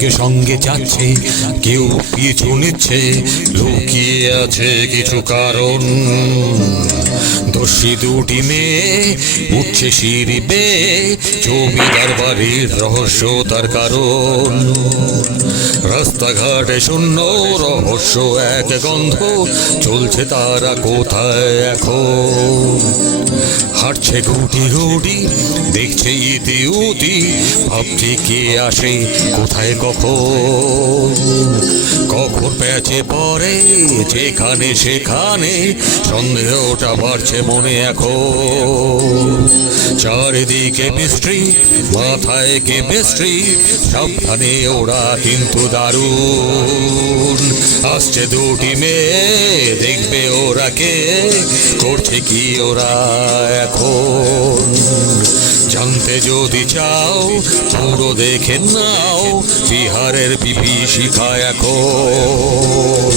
সঙ্গে সঙ্গে যাচ্ছে, কেউ পিছু নিচ্ছে, লুকিয়ে আছে কিছু কারণ। দস্যি দুটি মেয়ে উঠছে সিঁড়ি বেয়ে, জমিদার বাড়ির রহস্য তার কারণ। রাস্তাঘাটে শূন্য, রহস্য এক গন্ধ, চলছে তারা কোথায় এখন। হাঁটছে গুটি গুটি, দেখছে ইতি উতি, ভাবছে কে আসে কোথায় কখন। কখন প্যাচে পড়ে যেখানে সেখানে, সন্দেহটা বাড়ছে মনে এখন। চারিদিকে মিস্ট্রি, মাথায় কেমিস্ট্রি, সাবধানে ওরা কিন্তু দারুণ। আসছে দুটি মেয়ে, দেখবে ওরা কে, করছে কি ওরা এখন। জানতে যদি চাও পুরো দেখে নাও, বিহারের বিভীষিকা এখন।